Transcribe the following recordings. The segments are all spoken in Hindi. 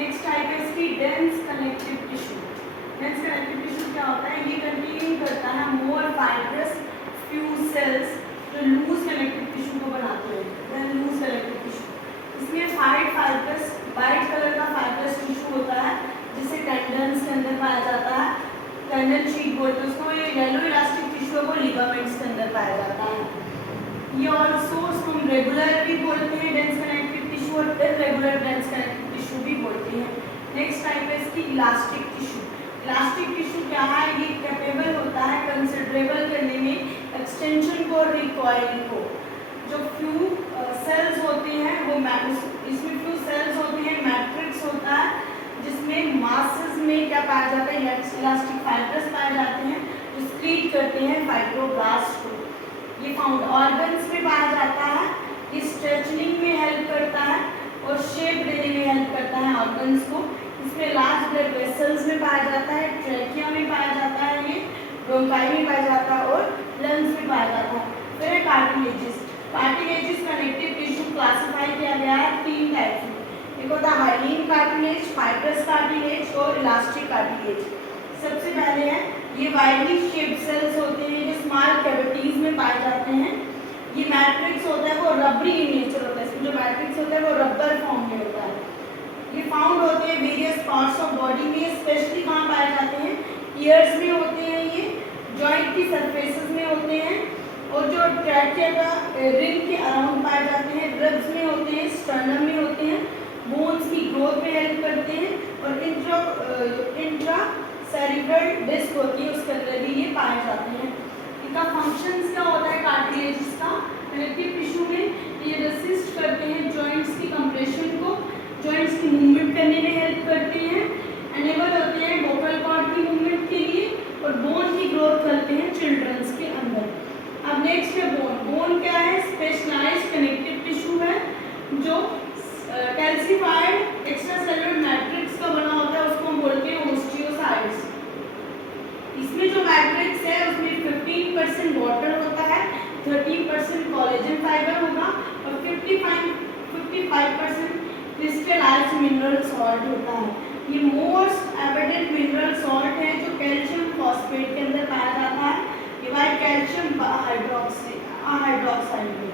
नेक्स्ट टाइप है इसकी dense connective tissue. Dense connective tissue क्या होता है? ये कंटेन करता है मोर फाइब्रस फ्यूज सेल्स जो लूज कनेक्टिव टिश्यू को बनाते हैं, लूज कनेक्टिव टिश्यू। इसमें फाइब्रस वाइट कलर का फाइब्रस टिश्यू होता है जिसे टेंडन्स के अंदर पाया जाता है, टेंडन शीट बोलते हैं उसको। ये येलो इलास्टिक टिश्यू को लिगामेंट्स के अंदर पाया जाता है। ये ऑल्सो हम रेगुलर भी बोलते हैं डेंस कनेक्टिव टिश्यू और इरेगुलर डेंस कनेक्टिव टिश्यू भी बोलते हैं। नेक्स्ट टाइप है इसकी इलास्टिक टिश्यू। इलास्टिक टिश्यू क्या है? ये कैपेबल होता है कंसिडरेबल करने में एक्सटेंशन को और रिकॉइल को। जो फ्यू सेल्स होते हैं वो इसमें फ्यू सेल्स होते हैं, मैट्रिक्स होता है जिसमें मासेस में क्या पाया जाता है? इलास्टिक फाइब्रस पाए जाते हैं जो स्क्रीट करते हैं फाइब्रोब्लास्ट को। ये फाउंड ऑर्गन्स में पाया जाता है, ये स्ट्रेचनिंग में हेल्प करता है और शेप देने में हेल्प करता है ऑर्गन्स को। इसमें लार्ज ब्लड वेसल्स में पाया जाता है, ट्रैकिया में पाया जाता है, ये ब्रोंकाई में पाया जाता है और लंग्स में पाया जाता है। फिर है कार्टिलेजिस। कार्टिलेजिस कनेक्टिव टिश्यू क्लासिफाई किया गया है 3 टाइप्स में। एक होता है हाइलीन कार्टिलेज, फाइब्रस कार्टिलेज और इलास्टिक कार्टिलेज। सबसे पहले है ये वाइडली शेप्ड सेल्स होते हैं जो स्मॉल कैविटीज में पाए जाते हैं। ये मैट्रिक्स होता है वो रबरी इन नेचर होता है, इसमें जो मैट्रिक्स होता है वो रबर फॉर्म में होता है। ये फाउंड होते हैं वेरियस पार्ट्स ऑफ बॉडी में, स्पेशली कहाँ पाए जाते हैं? ईयर्स में होते हैं, ये जॉइंट की सरफेसेस में होते हैं और जो ट्रैकिया का रिंग के अराउंड पाए जाते हैं, रिब्स में होते हैं, स्टर्नम में होते हैं, बोन्स की ग्रोथ में हेल्प करते हैं और इंट्रा सेरिब्रल डिस्क होती है उसके अंदर भी ये पाए जाते हैं। इनका फंक्शंस क्या होता है? कार्टिलेजिस का कनेक्टिव टिश्यू में ये रेसिस्ट करते हैं जॉइंट्स की कंप्रेशन को, जॉइंट्स की मूवमेंट करने में हेल्प करते हैं, एनेबल होते हैं वोकल कॉर्ड की मूवमेंट के लिए और बोन की ग्रोथ करते हैं चिल्ड्रंस के अंदर। अब नेक्स्ट है बोन। बोन क्या है? स्पेशलाइज्ड कनेक्टिव टिश्यू है जो कैल्सिफाइड एक्स्ट्रासेलुलर मैट्रिक्स का बना होता है, उसको हम बोलते हैं ओस्टियोसाइट्स। इसमें जो मैट्रिक्स है उसमें 15% वाटर होता है, 13% कोलेजन फाइबर होगा और 55% क्रिस्टलाइज्ड मिनरल सॉल्ट होता है। ये मोस्ट एविडेंट मिनरल सॉल्ट है जो कैल्शियम फॉस्फेट के अंदर पाया जाता है। ये वाइट कैल्शियम हाइड्रोक्साइड है।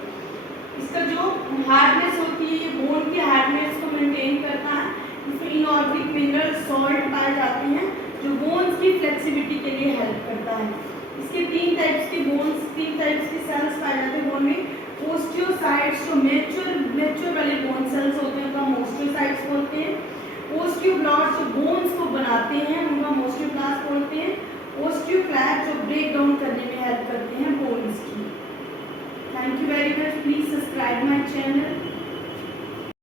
इसका जो हार्डनेस होती है ये बोन की हार्डनेस को मेंटेन करता है। इसमें इनऑर्गेनिक मिनरल सॉल्ट पाए जाते हैं जो बोन्स की फ्लेक्सिबिलिटी के लिए हेल्प करता है। इसके 3 टाइप्स के सेल्स पाए जाते हैं बोन में। ओस्टियोसाइट्स जो मैच्योर वाले बोन सेल्स होते हैं उनको हम ओस्टियोसाइट्स बोलते हैं। ओस्टियोब्लास्ट जो बोन्स को बनाते हैं उनको हम ओस्टियोब्लास्ट बोलते हैं। ओस्टियोक्लैस्ट जो ब्रेक डाउन करने में हेल्प करते हैं बोन्स की। Thank you very much, please subscribe my channel.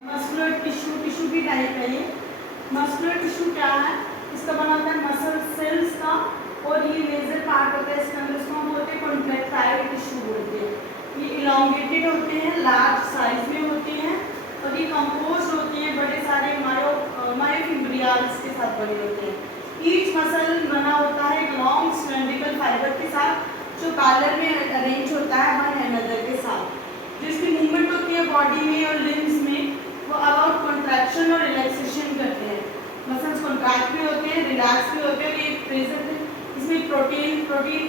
Muscular tissue की टाइप है ये। मस्कुलर टिश्यू क्या है? इसका बना होता है मसल सेल्स का और ये मेजर पार्ट होता है इसके अंदर, इसको हम बोलते हैं कॉन्ट्रैक्टाइल टिश्यू बोलते हैं। ये इलॉन्गेटेड होते हैं, लार्ज साइज में होते हैं और ये कंपोज होते हैं बड़े सारे मायोफिब्रियल्स के साथ बने होते हैं। ईच मसल बना होता है एक लॉन्ग सिलेंड्रिकल फाइबर के साथ जो कॉलर में अरेंज होता है वन अनदर के साथ। जो इसकी मूवमेंट होती है बॉडी में और लिम्स में वो अबाउट कॉन्ट्रैक्शन और रिलैक्सेशन करते हैं। मसल्स कॉन्ट्रैक्ट भी होते हैं, रिलैक्स भी होते हैं और ये प्रेजेंट इसमें प्रोटीन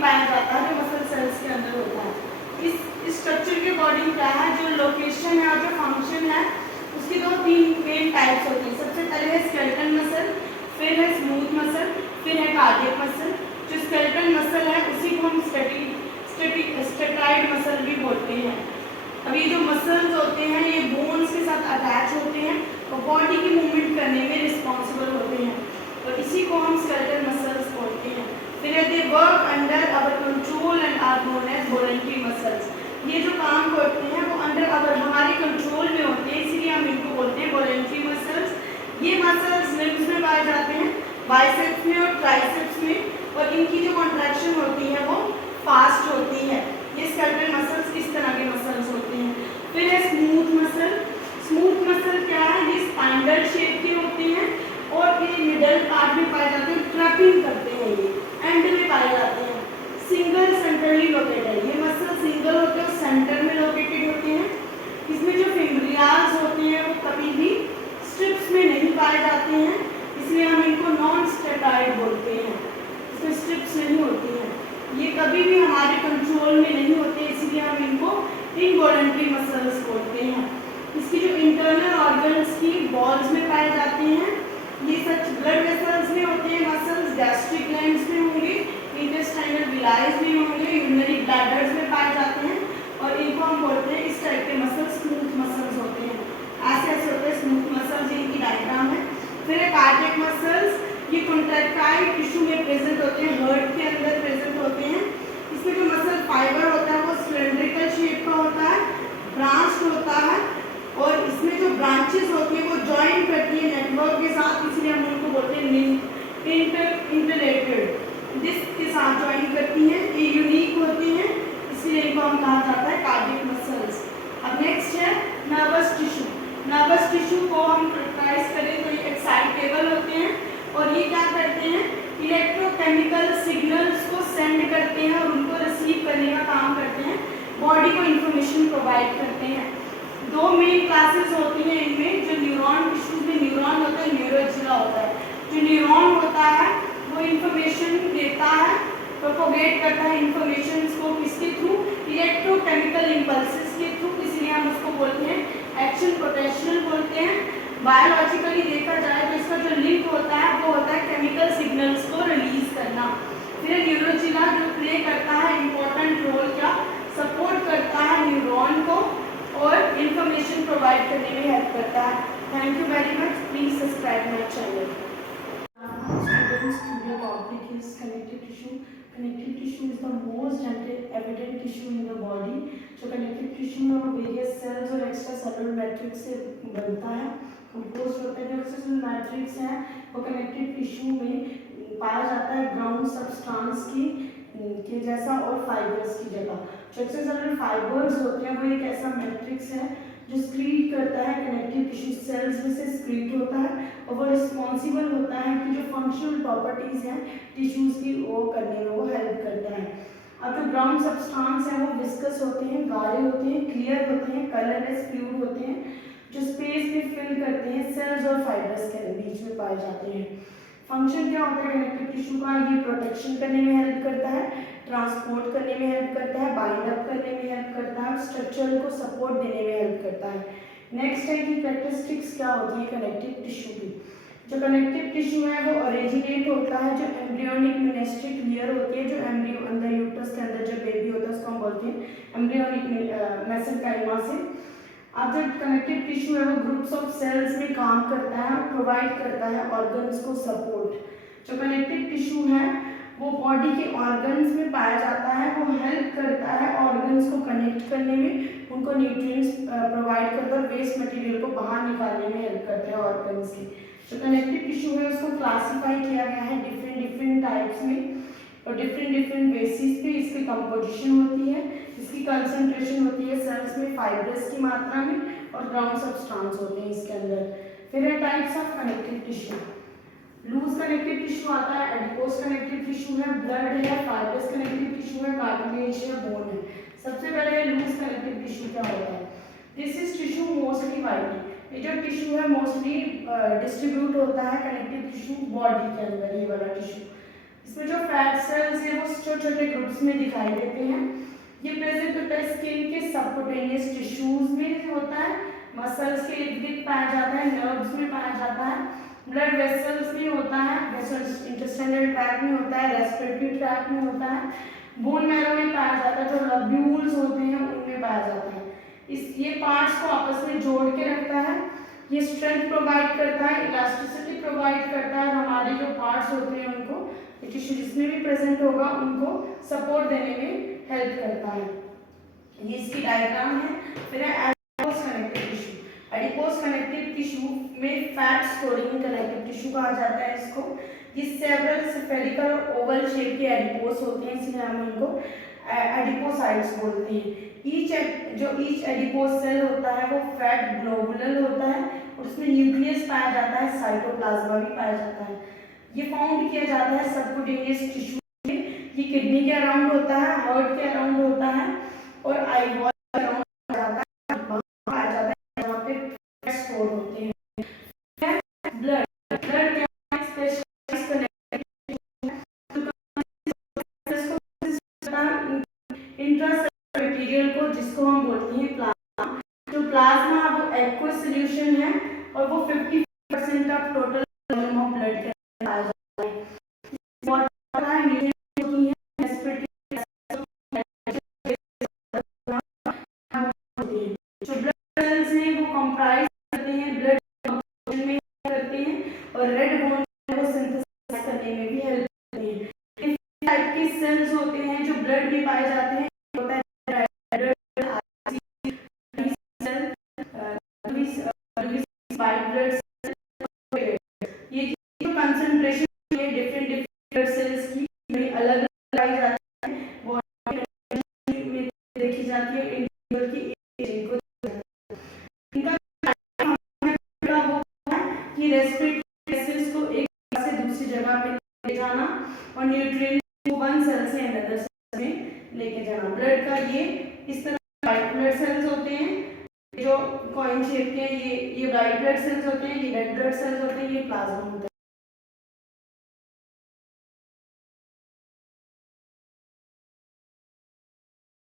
पाया जाता है जो मसल सेल्स के अंदर होता है। इस स्ट्रक्चर के अकॉर्डिंग क्या है जो लोकेशन है और जो फंक्शन है उसकी 2-3 मेन टाइप्स होती हैं। सबसे पहले है स्केलेटल मसल, फिर है स्मूथ मसल, फिर है कार्डियक मसल। जो स्केलेटल मसल है उसी को हम स्टेटॉइड मसल भी बोलते हैं। अब ये जो मसल्स होते हैं ये बोन्स के साथ अटैच होते हैं और बॉडी की मूवमेंट करने में रिस्पॉन्सिबल होते हैं और इसी को हम स्केलेटल मसल्स बोलते हैं। फिर they work under our control and are known as voluntary muscles. ये जो काम करते हैं वो अंडर आवर हमारे कंट्रोल में होते हैं, इसीलिए हम इनको बोलते हैं वॉलंटरी मसल्स। ये मसल्स लिम्स में पाए जाते हैं, बाइसेप्स में और ट्राइसेप्स में, और इनकी जो कॉन्ट्रैक्शन होती है वो फास्ट होती है। ये स्केलेटल मसल्स इस तरह के मसल्स होते हैं। फिर है स्मूथ मसल। स्मूथ मसल क्या है? ये स्पाइंडल शेप के होते हैं और ये मिडल पार्ट में पाए जाते हैं, ट्रैपिंग करते हैं, ये एंड में पाए जाते हैं। सिंगल सेंटरली लोकेटेड, ये मसल सिंगल होते हैं और सेंटर में लोकेटेड होते हैं। इसमें जो फिब्रियल्स होते हैं वो कभी भी स्ट्रिप्स में नहीं में पाए जाते हैं, इसलिए हम इनको नॉन स्टेरॉइड बोलते हैं। इसमें स्ट्रिप्स नहीं होती हैं, ये कभी भी हमारे कंट्रोल में नहीं होते, इसलिए हम इनको इनवॉलंटरी मसल्स बोलते हैं। इसकी जो इंटरनल ऑर्गन्स की बॉल्स में पाए जाते हैं, ये सच ब्लड वेसल्स में होते हैं मसल्स, गैस्ट्रिक ग्लैंड्स में होंगे, इंटेस्टाइनल विलाइज में होंगे, यूरिनरी ब्लैडर्स में पाए जाते हैं, और इनको हम बोलते हैं, इस टाइप के मसल्स स्मूथ मसल्स होते हैं। ऐसे ऐसे होते हैं स्मूथ मसल्स, इनकी डायग्राम है। फिर है कार्डियक मसल्स, ये कॉन्ट्रैक्टाइल टिश्यू में प्रेजेंट होते हैं, हार्ट के अंदर प्रेजेंट होते हैं। इसमें जो मसल फाइबर होता है वो सिलेंड्रिकल शेप का होता है, ब्रांच होता है, और इसमें जो ब्रांचेस होती है वो ज्वाइन करती है नेटवर्क के साथ, इसलिए हम उनको बोलते हैं इंटरलेटेड डिस्क के साथ ज्वाइन करती हैं, ये यूनिक होती हैं, इसलिए इनको हम कहा जाता है कार्डियक मसल्स। अब नेक्स्ट है नर्वस टिश्यू। नर्वस टिश्यू को हम कैरेक्टराइज करें तो ये एक्साइटेबल होते हैं, और ये क्या करते हैं, इलेक्ट्रोकेमिकल सिग्नल्स को सेंड करते हैं और उनको रिसीव करने का काम करते हैं, बॉडी को इंफॉर्मेशन प्रोवाइड करते हैं। दो मेन क्लासेस होती हैं इनमें, जो न्यूरॉन टिश्यूज में न्यूरॉन होता है, न्यूरोजिला होता है। जो न्यूरॉन होता है वो इंफॉर्मेशन देता है, प्रोपोगेट करता है इंफॉर्मेशन को, किसके थ्रू, इलेक्ट्रोकेमिकल इम्पल्सेस के थ्रू, इसलिए हम उसको बोलते हैं एक्शन पोटेंशियल बोलते हैं। बायोलॉजिकली देखा जाए तो इसका जो लिंक होता है वो होता है केमिकल सिग्नल्स को रिलीज करना। फिर न्यूरोजिला जो प्ले करता है इम्पोर्टेंट रोल, क्या सपोर्ट करता है न्यूरॉन को और इंफॉर्मेशन प्रोवाइड करने में हेल्प करता है। Thank you very much, please subscribe my channel. The topic is connective tissue. Connective tissue is the most evident tissue in the body. जो connective tissue में वो various cells और extra cellular matrix से बनता है, composed होता है। जो extra cellular matrix है वो connective tissue में पाया जाता है ground substance के जैसा और fibers की जगह। जो extra cellular fibers होते हैं वो एक ऐसा matrix है जो स्क्रीट करता है, कनेक्टिव टिश्यू सेल्स में से स्क्रीट होता है, और वो रिस्पॉन्सिबल होता है कि जो फंक्शनल प्रॉपर्टीज हैं टिश्यूज की वो करने में वो हेल्प करता है। अब जो ग्राउंड सब्सटेंस है वो विस्कस होते हैं, गाढ़े होते हैं, क्लियर होते हैं, कलरलेस फ्लूइड होते हैं, जो स्पेस में फिल करते हैं, सेल्स और फाइबर्स के बीच में पाए जाते हैं। फंक्शन क्या होता है कनेक्टिव टिश्यू का, ये प्रोटेक्शन करने में हेल्प करता है, ट्रांसपोर्ट करने में हेल्प करता है, बाइंड अप करने में हेल्प करता है, स्ट्रक्चर को सपोर्ट देने में हेल्प करता है। नेक्स्ट है कि कैरेक्टरिस्टिक्स क्या होती है कनेक्टिव टिश्यू की। जो कनेक्टिव टिश्यू है वो ओरिजिनेट होता है जो एम्ब्रियोनिक मेनेस्ट्रिक लेयर होती है, जो एम्ब्रियो अंदर यूट्रस के अंदर जब बेबी होता है उसको हम बोलते हैं एम्ब्रियोनिक मेसेंकाइमा से। अब जब कनेक्टिव टिश्यू है वो ग्रुप्स ऑफ सेल्स में काम करता है, प्रोवाइड करता है ऑर्गन्स को सपोर्ट। जो कनेक्टिव टिश्यू है वो बॉडी के ऑर्गन्स में पाया जाता है, वो हेल्प करता है ऑर्गन्स को कनेक्ट करने में, उनको न्यूट्रिएंट्स प्रोवाइड करता है, वेस्ट मटेरियल को बाहर निकालने में हेल्प करता है ऑर्गन्स की। जो कनेक्टिव टिश्यू है उसको क्लासीफाई किया गया है डिफरेंट टाइप्स में, और डिफरेंट बेसिस पे इसकी कंपोजिशन होती है, इसकी कंसंट्रेशन होती है सेल्स में फाइब्रस की मात्रा में, और ग्राउंड सब्सटेंस होते हैं इसके अंदर। फिर है types of connective tissue. Loose connective tissue आता है, एडिपोज कनेक्टिव टिश्यू है, ब्लड है, फाइब्रस कनेक्टिव टिश्यू है, कार्टिलेज है, बोन है। सबसे पहले लूज कनेक्टिव टिश्यू क्या होता है, this is tissue mostly vitally, ये जो टिश्यू है मोस्टली डिस्ट्रीब्यूट होता है कनेक्टिव टिश्यू बॉडी के अंदर, ये वाला टिश्यू। इसमें जो फैट सेल्स है वो छोटे छोटे ग्रुप्स में दिखाई देते हैं। ये प्रेजेंट होता है स्किन के सबक्यूटेनियस टिश्यूज में होता है, मसल्स के इर्द गिर्द पाया जाता है, नर्व्स में पाया जाता है, ब्लड वेसल्स में होता है, वेसल्स इंटेस्टाइनल ट्रैक्ट में होता है, रेस्पिरेटरी ट्रैक्ट में होता है, बोन मैरो में पाया जाता है, जो लब्यूल्स होते हैं उनमें पाया जाता है। ये पार्ट्स को आपस में जोड़ के रखता है, ये स्ट्रेंथ प्रोवाइड करता है, इलास्टिसिटी प्रोवाइड करता है, और हमारे जो पार्ट्स होते हैं उनको टिश्यू जिसमें भी प्रेजेंट होगा उनको सपोर्ट देने में हेल्प करता है। ये इसकी डायग्राम है। फिर है adipose connective tissue. Adipose connective tissue में फैट स्टोरिंग कनेक्टिव टिश्यू कहा जाता है इसको। ये सेवरल स्फेरिकल और ओवल शेप के एडिपोज होते हैं, इसलिए हम इनको एडिपोसाइट्स बोलते हैं। ईच एडिपोज सेल होता है वो फैट ग्लोबुलर होता है, और उसमें न्यूक्लियस पाया जाता है, साइटोप्लाज्मा भी पाया जाता है। ये फाउंड किया जाता है सबक्यूटेनियस टिश्यू में, ये किडनी के अराउंड होता है, हार्ट के अराउंड होता है, और आई वॉल के अराउंड जाता है, वहाँ पाया जाता है जहाँ पे फैट स्टोर होते हैं। को जिसको हम बोलते हैं प्लाज्मा। जो प्लाज्मा वो एक्वस सॉल्यूशन है और वो 50% of total volume of blood के अंदर पाया जाता है। वाटर है, न्यूट्रिएंट्स होती हैं, रेस्पिरेटरी जो ब्लड सेल्स हैं वो कंप्राइज करते हैं, ब्लड कंपोजिशन में करते हैं और रेड बोन को सिंथेसाइज करने में भी हेल्प करते हैं। इस टाइप के सेल्स होते हैं जो ब्लड में पाए जाते हैं, होता है red cell, white blood cell. ये जो कंसंट्रेशन है डिफरेंट डिफरेंट सेल्स की अलग अलग पाई जाती है, बॉडी में देखी जाती है इंडिविजुअल की एजिंग को। इनका वो कि रेस्पिरेटरी गैसेस को एक जगह से दूसरी जगह पे ले जाना और न्यूट्रिएंट्स को वन सेल से अनदर सेल में लेके जाना। ब्लड का ये इस तरह व्हाइट ब्लड सेल्स होते हैं जो कॉइन शेप के, ये व्हाइट ब्लड सेल्स होते हैं, ये रेड ब्लड सेल्स होते हैं, ये प्लाज्मा होता है।